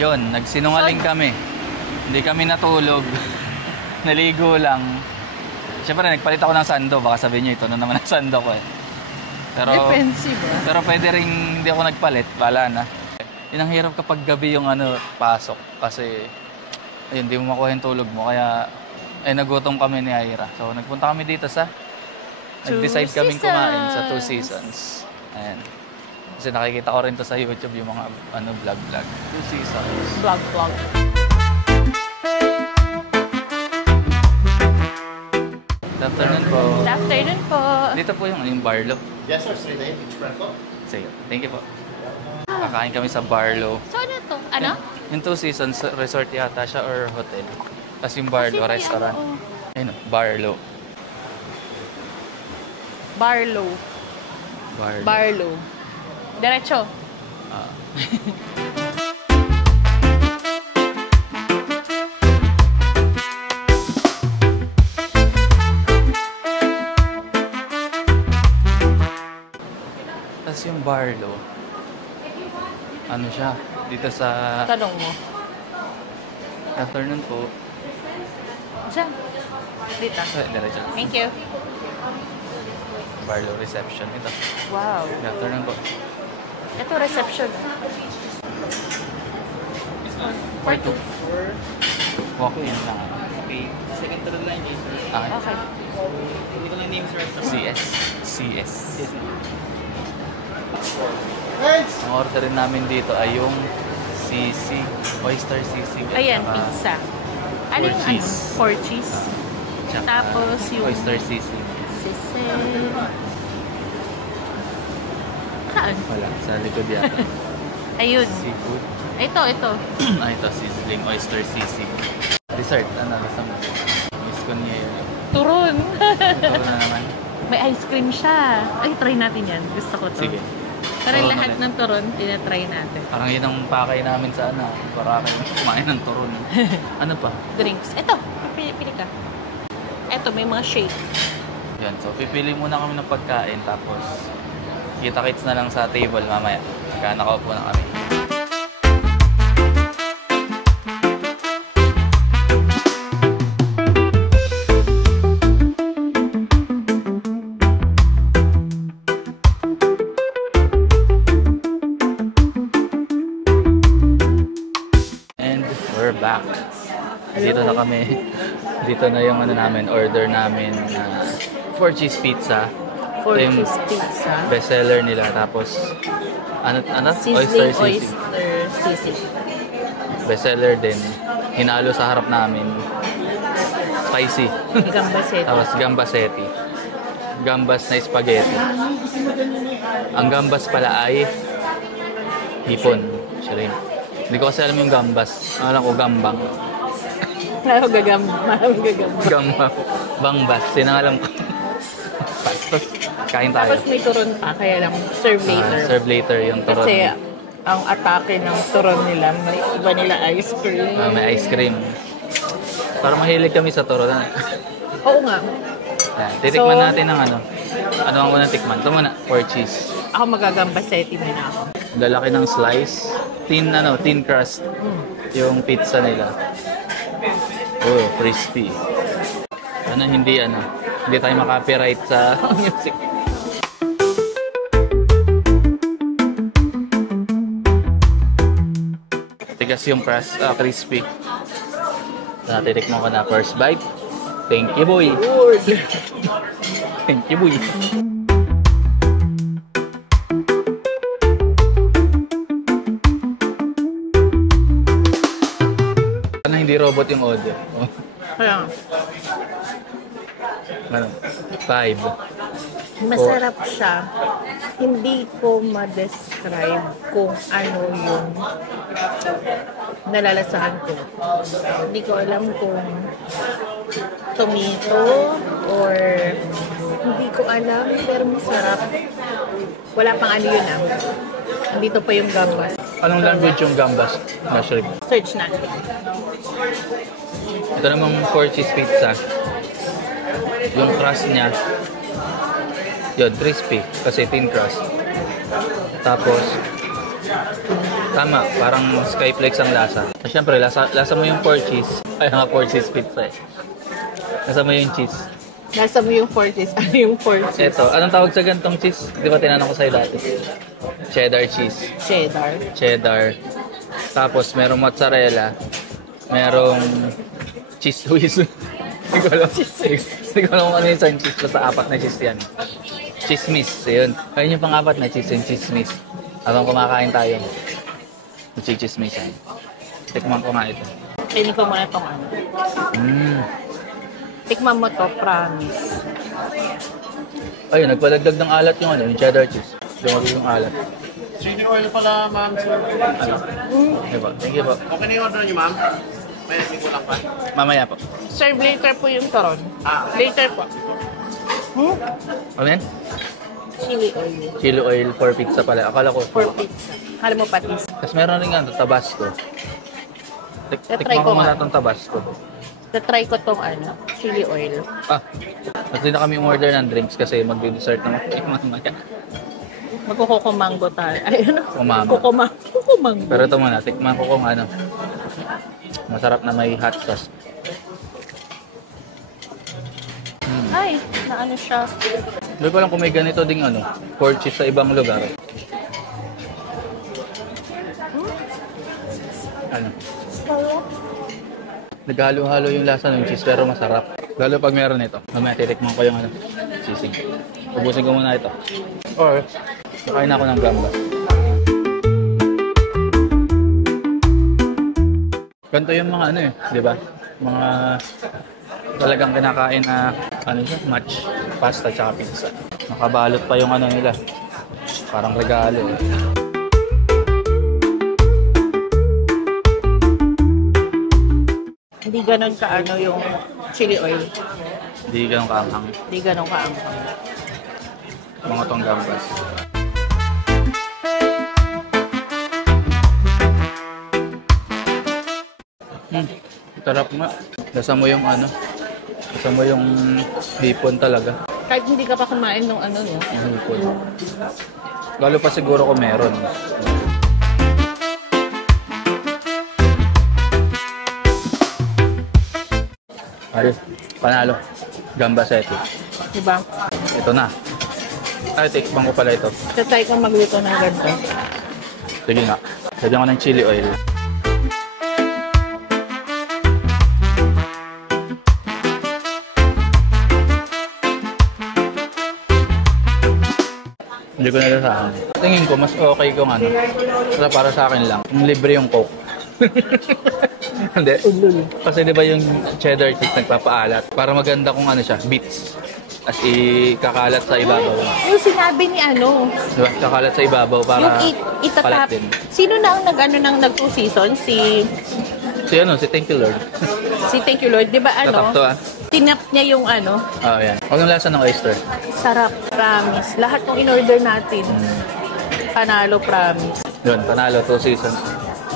Yun, nagsinungaling kami. Hindi kami natulog. Naligo lang. Siyempre, nagpalit ako ng sando. Baka sabihin nyo, ito na naman ang sando ko eh. Pero, defensive pero pwede rin hindi ako nagpalit. Wala na. Yun ang hirap kapag gabi yung pasok. Kasi, ayun, hindi mo makuha yung tulog mo. Kaya, nagutom kami ni Aira. So, nagpunta kami dito sa... Nag-decide kaming kumain sa Two Seasons. Ayan. Kasi nakikita ko rin to sa YouTube yung mga vlog-vlog. Two Seasons. Vlog. Good afternoon po. Good afternoon po. Dito po yung Barlow. Yes, sir. Straight ahead. Beach front po. Sige. Thank you po. Kakain kami sa Barlow. So ano to? Ano? Yung Two Seasons resort yata siya or hotel. Tapos yung Barlow, restaurant. Ayun, Barlow. Barlow. Diretso. Tapos yung Barlow, ano siya, dito sa... Tanong mo. Afternoon po. Diyan. Dito. Diretso. Thank you. Barlow reception. Ito. Wow. Good afternoon po. Ito reception. For two. Walk-in lang. Okay. Second to the line, sir. Okay. Hindi ko lang name, sir. CS. Yes, ma'am. Ang orderin namin dito ay yung sisig. Oyster sisig. at Ayan, saka pizza. Ano yung cheese. Four cheese. tsaka Tapos yung... oyster sisig. Sisig. Saan? Wala, sa likod yata. Ayun. Seafood. Ito. Ito, sizzling oyster sisig. Dessert, gusto mo? Miss ko niya yun. Turon. Ito na naman. May ice cream siya. Ay, try natin yan. Gusto ko to. Sige. Pero Turon lahat ulit. ng turon, tinatry natin. Parang yun ang pakay namin sa para kayo kumain ng turon. Ano pa? Drinks. Ito. Pili ka. Ito, may mga shake. Yan, so pipili muna kami ng pagkain tapos kita-kits na lang sa table mamaya. Saka nakaupo na kami. And we're back. Dito na kami. Dito na yung order namin na 4 cheese pizza. Four Ito yung cheese pizza. bestseller nila. Tapos, Sizzling oyster sisig. oyster sisig. Bestseller din. Hinalo sa harap namin. Spicy. Gambaset. Tapos gambasetti. Gambas na spaghetti. Ang gambas pala ay hipon. Shrimp. Hindi ko kasi alam yung gambas. Alam ko gambang. Maraming gagamba. Gambang. Bangbas. Yun ang alam ko. Tapos, kain tayo. Tapos may turon pa, kaya lang serve later. Serve later yung turon. Kasi ang atake ng turon nila, may iba nila ice cream. May ice cream. Para mahilig kami sa turon. Oo nga. Yan. Titikman So, natin ng ano. Ano ang unang tikman? Ito muna. 4 cheese. Ako magagambasetti muna ako. Lalaki ng slice. Thin crust. Yung pizza nila. Oh, crispy. Hindi tayo makapiright sa music. Tigas yung crust, crispy. Titikman ko na first bite. Thank you, boy. Thank you, boy. Hindi robot yung audio. Kaya, 5. masarap siya. Hindi ko ma-describe kung ano yung nalalasahan ko. Hindi ko alam kung tomato or hindi ko alam, pero masarap. Wala pang ano yun ah. Andito pa yung gambas. Anong language yung gambas? Mushroom. Search natin. Ito namang 4 cheese pizza. Yung crust niya, yun, crispy. Kasi thin crust. Tapos, Tama, parang Skyflex ang lasa. Siyempre, lasa mo yung 4 cheese. Ay, nga 4 cheese pizza eh. Lasa mo yung cheese. Nasa mo yung 4 cheese. Ano yung 4 cheese? Ito, anong tawag sa gantong cheese? Di ba tinanong ko sa'yo dati? Cheddar cheese. Cheddar. Cheddar. Tapos, merong mozzarella. Merong cheese whiz. Hindi ko alam. Hindi ko alam kung ano yung isang cheese. Basta 4 na cheese yan. Chismis. Yun. Ayun yung pang-4 na cheese yung chismis. Habang kumakain tayo. Yung chismis yan. Tikman ko nga ito. Kainin ko muna itong ano. Tikman mo to, promise. Ayun, nagpalagdag ng alat yung ano, yung cheddar cheese. Lumagay yung alat. Chili oil pala, ma'am, sir. Ano? Diba? Thank you po. Okay na yung order niyo, ma'am? May kulang pa? Mamaya po. Serve later po yung turon. Later po. Ano yan? Chili oil. Chili oil for pizza pala. Akala ko. For pizza. Alam mo patis. Tapos meron rin nga ito, Tabasco. Try Tikman ko ko muna nga. itong Tabasco. Tatry ko tong ano, chili oil. Tapos din na kami umorder ng drinks kasi magbe-dessert naman kayo mamaya. Magkukukumango tayo. Ay, ano? Kumango. Kukumango. Pero ito muna, tikman ko kung ano. Masarap na may hot sauce. Ay, naano siya. Hindi ko lang kung may ganito ding ano, pork cheese sa ibang lugar. Ano? Naghalo-halo yung lasa ng cheese pero masarap. Lalo pag meron ito. Mamaya titikman ko yung ano, sisig. Ubusin ko muna ito. Or, kakain ako ng gambas. Ganito yung mga ano eh, di ba? Mga talagang kinakain na ano siya, match pasta tsaka pizza. Nakabalot pa yung ano nila. Parang regalo eh. Hindi ganun ka ano yung chili oil. Hindi ganun kaanghang. Hindi ganun ka ang Mga tong gambas. Sarap nga. Lasa mo yung ano. Lasa mo yung hipon talaga. Kahit hindi ka pa kumain ng ano no. Yung hipon. Lalo pa siguro kung meron. Ayos. Panalo. Gambas ito. Diba? Ito na. Ay, tikpan ko pala ito. Tatry ko magluto ng ganito. Sige nga. Lagyan ko ng chili oil. Hindi ko nalasahan. Tingin ko, mas okay kung ano. Para sa akin lang. Yung libre yung Coke. Hindi. Kasi di ba yung cheddar cheese nagpapaalat? Para maganda kung ano siya, bits. As kakalat sa ibabaw. Yung sinabi ni ano, Di ba? Kakalat sa ibabaw para yung itatap. palat din. Sino na ang nag-ano ng nag-2 seasons? Si Thank you Lord. Thank You Lord. Di ba ano? Tatap to ah. Tinap niya yung ano. Oh, yan. Anong lasa ng oyster? Sarap, promise. Lahat ng in-order natin. Panalo, promise. Yun, panalo 2 seasons.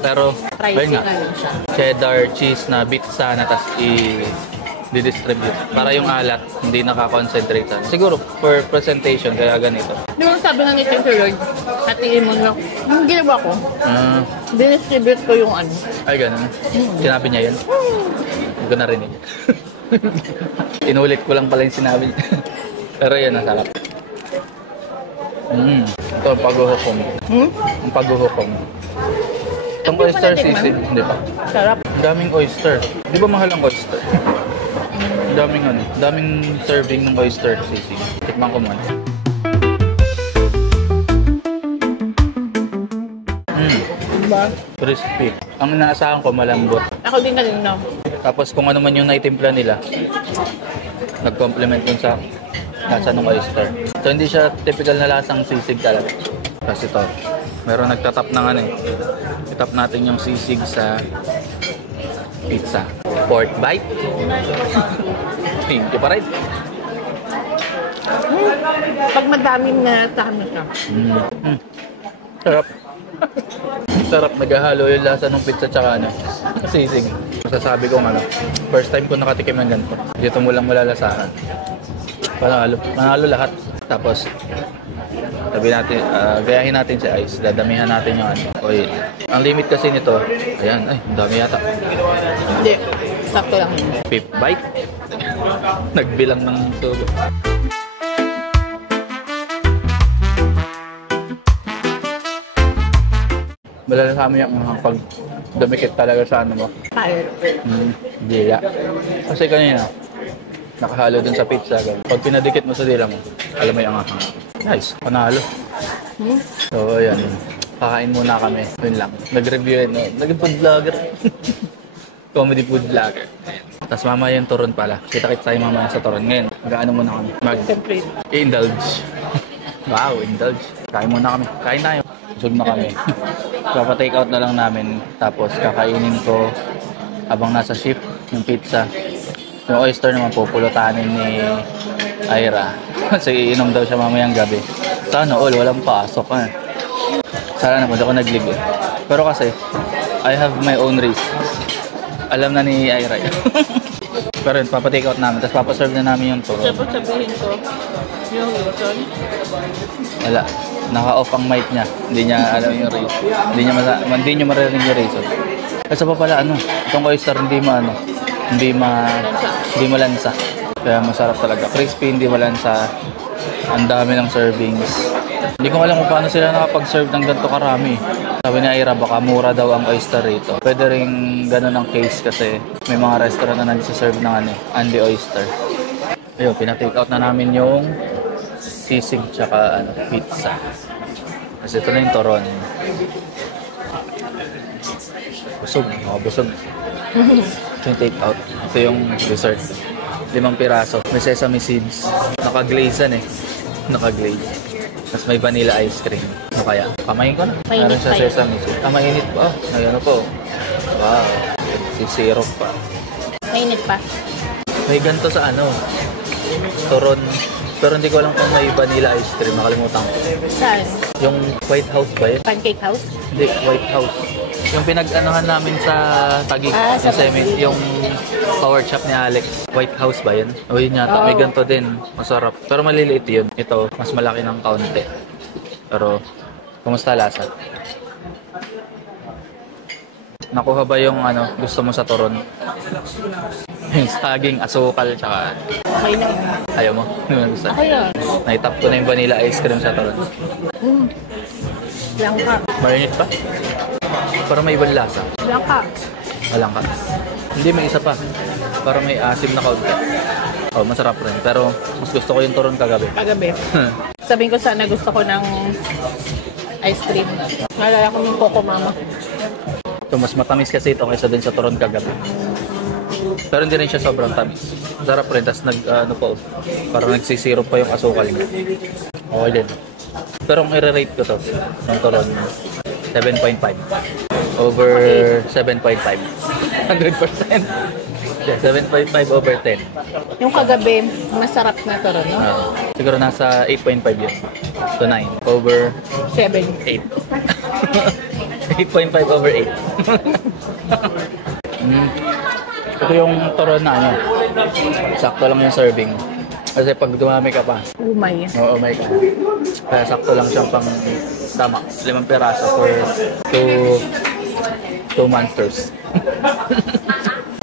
Pero, Pricey yun nga, nga lang siya. cheddar cheese na bit sana tas i-distribute. Para yung alat, hindi nakakonsentrate. Siguro, for presentation, kaya ganito. Di ba sabi nga ni Thank You Lord, hatiin mo na. Yung ginawa ko, distribute ko yung ano. Ay, ganun. Sinabi niya yun. Hindi ko narinig. Inulit ko lang pala yung sinabi niya. Pero yun, nasarap. Ito, ang paghuhukom. Ang paghuhukom. Itong Hindi mo oyster natikman? sisig, hindi pa. Sarap. Ang daming oyster. Di ba mahal ang oyster? Ang daming ano, daming serving ng oyster sisig. Tikman ko muna. Diba? Crispy. Ang inaasahan ko malambot. Ako din kanina. Tapos kung ano man yung naitimpla nila, nag-complement dun sa lasa ng oyster. So hindi siya typical na lasang sisig talaga. Kasi ito, meron nagtatap ng ano eh. Itap natin yung sisig sa pizza. Pork bite. Thank you pa rin. Pag madaming na tama siya. Sarap. Sarap, naghahalo yung lasa ng pizza tsaka ano, sisig. Masasabi ko ano, first time ko nakatikim ng ganito. Dito mo lang malalasahan. Panalo lahat. Tapos, Sabi natin, gayahin natin si ice. Dadamihan natin yung oil. Ang limit kasi nito, ayan, ay, ang dami yata. Hindi. Sakto lang. 5 bite. Nagbilang ng tubo. Malala sa amin yung pag dumikit talaga sa ano mo. Fire. Dila. Kasi kanina, nakahalo dun sa pizza. Ganun. Pag pinadikit mo sa dila mo, alam mo yung ahang. Nice, panalo. So, ayan. Kakain muna kami. Yun lang. Nag-review yun. Naging food vlogger. Comedy food vlogger. Tapos mamaya yung turon pala. Kita-kita tayo mamaya sa turon. Ngayon, mag-ano muna kami. Concentrate. Indulge. Wow, indulge. Kain muna kami. Kain tayo. Busog na kami. Papa-take out na lang namin. Tapos kakainin ko habang nasa ship yung pizza. Yung oyster naman pupulutanin ni Ira. Kasi iinom daw siya mamayang gabi. Sana all, walang pasok. Sana naman ako nag-live eh. Pero kasi, I have my own risk. Alam na ni Ira. Pero yun, papa-take out namin. Tapos papaserve na namin yung turo. Dapat sabihin ko, yung reason. Wala. Naka-off ang mic niya. Hindi niya alam yung reason. Hindi niya maririnig yung reason. Kasi pa pala, itong oyster hindi malansa. Kaya masarap talaga. Crispy, hindi malansa. Ang dami ng servings. Hindi ko alam kung paano sila nakapag-serve ng ganito karami. Sabi ni Ira, baka mura daw ang oyster rito. Pwede rin ganun ang case kasi may mga restaurant na nagsiserve ng Andy Oyster. Ayun, pina-take out na namin yung sisig tsaka pizza. Kasi ito na yung toron. Busog. Busog. Ito yung take out. Ito yung dessert. 5 piraso. May sesame seeds. Naka-glaze yan eh. Naka-glaze. Tapos may vanilla ice cream. Ano kaya? Kamayin ko na. Mainit Meron sa pa yun. sesame seeds. Mainit pa. Ay, ano po. Wow. Si syrup pa. Mainit pa. May ganito sa toron. Pero hindi ko alam kung may vanilla ice cream. Nakalimutan ko. Saan? Yung White House ba yun? Pancake house? Hindi, White House. Yung pinag-anuhan namin sa Taguig. Sa yung power shop ni Alex. White House ba yun? O yun yata. May ganito din. Masarap. Pero maliliit yun. Ito, mas malaki ng kaunti. Pero, kumusta lasa? Nakuha ba yung gusto mo sa toron? Yung saging, asukal, tsaka Okay na yun. ayaw mo? Gusto? Okay yun. Naitap ko na yung vanilla ice cream sa toron. Langka. Marinate pa? Para may ibang lasa. Langka. Walang ka. Hindi, may isa pa. Para may asim na kaunti. Oh, masarap rin. Pero mas gusto ko yung toron kagabi. Kagabi. Sabihin ko sana gusto ko ng ice cream. Nalala ko ng Coco Mama. So, mas matamis kasi ito kaysa dun sa toron kagabi. Pero hindi rin siya sobrang tamis. Sarap rin. Tapos parang nagsisirop pa yung asukal niya. Okay din. Pero kung i-rate ko to, ng toron, 7.5. Over 7.5. 100%. Yeah, 7.5 over 10. Yung kagabi, masarap na to ron, no? Siguro nasa 8.5 yun. To 9. Over 7. 8. 8.5 over 8. Ito yung toron na sakto lang yung serving. Kasi pag dumami ka pa, Umay. oo, may ka. Kaya sakto lang siyang pang tama. 5 peraso for 2 monsters.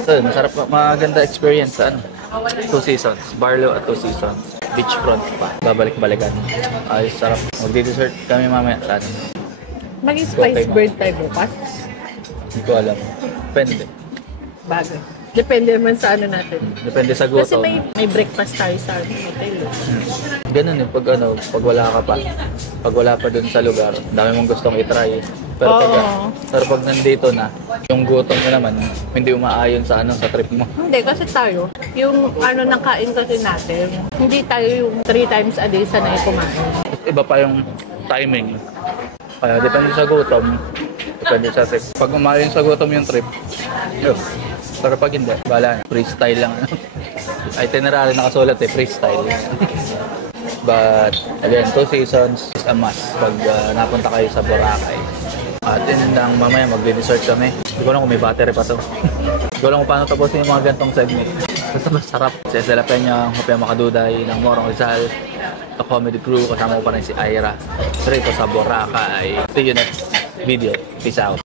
So, masarap, maganda experience sa 2 seasons. Barlow at 2 seasons. Beachfront pa. Babalik-balikan. Ay, sarap. Magdi-dessert kami mamaya sa Mag-spice bird tayo bukas. Hindi ko alam. Depende. Bagay. Depende naman sa natin. Depende sa Kasi gutom. may breakfast tayo sa hotel. Ganun pag wala ka pa. Pag wala pa dun sa lugar, dami mong gustong itry. Pero pag nandito na, yung gutom mo naman, hindi umaayon sa sa trip mo. Hindi, kasi tayo, yung ng kain kasi natin, hindi tayo yung 3 times a day sanay kumain. Iba pa yung timing. Kaya depende sa gutom, depende sa trip. Pag umaayon sa gutom yung trip, yun. Pero pag hindi, bala na. Freestyle lang. Itinerary nakasulat freestyle. But again, 2 seasons is a must pag napunta kayo sa Boracay. At yun lang, mamaya magbe-dessert kami. Hindi ko alam kung may battery pa to. Hindi ko alam kung paano tapusin yung mga gantong segment. Basta masarap. Si Estela Peña, Hopia Makaduday, ng Morong Rizal, The Comedy Crew, kasama ko pa rin si Ira. Rito sa Boracay. See you next video. Peace out.